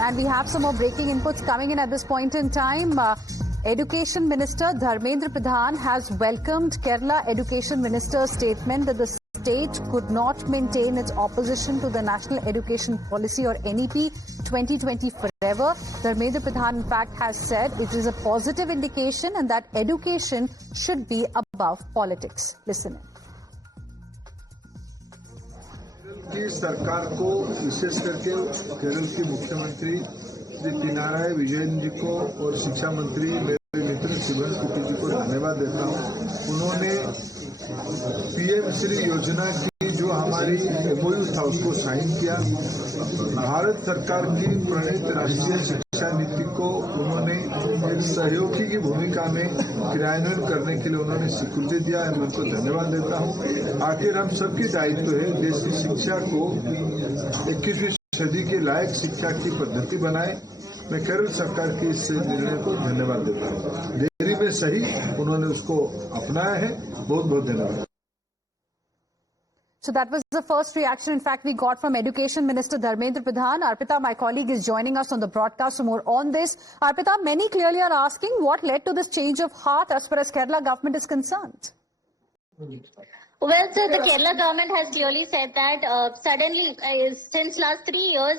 And we have some more breaking inputs coming in at this point in time. Education Minister Dharmendra Pradhan has welcomed Kerala Education Minister's statement that the state could not maintain its opposition to the National Education Policy or NEP 2020 forever. Dharmendra Pradhan, in fact, has said it is a positive indication and that education should be above politics. Listen in. की सरकार को विशेष करके केरल के मुख्यमंत्री श्री पिनाराई विजयन जी को और शिक्षा मंत्री मेरे मित्र शिवन कुटी जी को धन्यवाद देता हूं। उन्होंने पीएम श्री योजना की जो हमारी एमओयू था उसको साइन किया। भारत सरकार की प्रणीत राष्ट्रीय शिक्षा नीति को उन्होंने एक सहयोगी की भूमिका में क्रियान्वयन करने के लिए उन्होंने स्वीकृति दिया है। मैं उनको धन्यवाद देता हूं। आखिर हम सबकी दायित्व है देश की शिक्षा को 21वीं सदी के लायक शिक्षा की पद्धति बनाए। मैं केरल सरकार के इस निर्णय को धन्यवाद देता हूं। देरी में सही उन्होंने उसको अपनाया है। बहुत बहुत धन्यवाद। So that was the first reaction, in fact, we got from Education Minister Dharmendra Pradhan. Arpita, my colleague, is joining us on the broadcast for more on this. Arpita, many clearly are asking what led to this change of heart as far as Kerala government is concerned. Well, sir, the Kerala government has clearly said that suddenly, since last 3 years,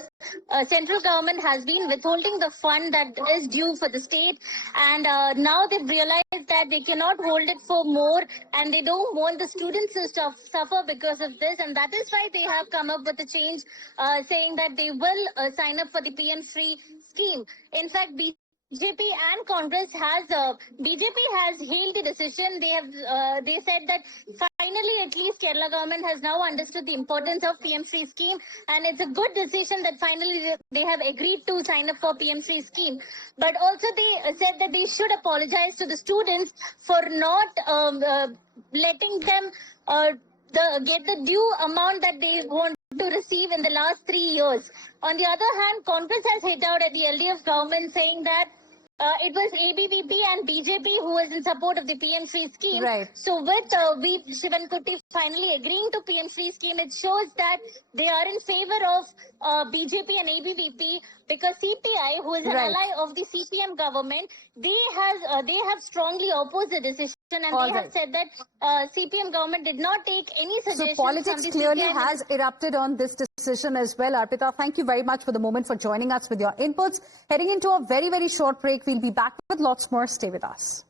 central government has been withholding the fund that is due for the state, and now they've realized that they cannot hold it for more, and they don't want the students to suffer because of this, and that is why they have come up with a change, saying that they will sign up for the PM Shri scheme. In fact, BJP and Congress BJP has hailed the decision. They said that finally at least Kerala government has now understood the importance of PM Shri scheme, and it's a good decision that finally they have agreed to sign up for PM Shri scheme. But also they said that they should apologize to the students for not letting them get the due amount that they want to receive in the last 3 years. On the other hand, Congress has hit out at the LDF government saying that it was ABVP and BJP who was in support of the PM Shri scheme. Right. So with Shivan Kutti finally agreeing to PM Shri scheme, it shows that they are in favor of BJP and ABVP, because CPI, who is an ally of the CPM government, they have strongly opposed the decision, and they have said that CPM government did not take any suggestions. So politics from the clearly CPI has erupted on this decision as well. Arpita, thank you very much for the moment, for joining us with your inputs. Heading into a very, very short break. We'll be back with lots more. Stay with us.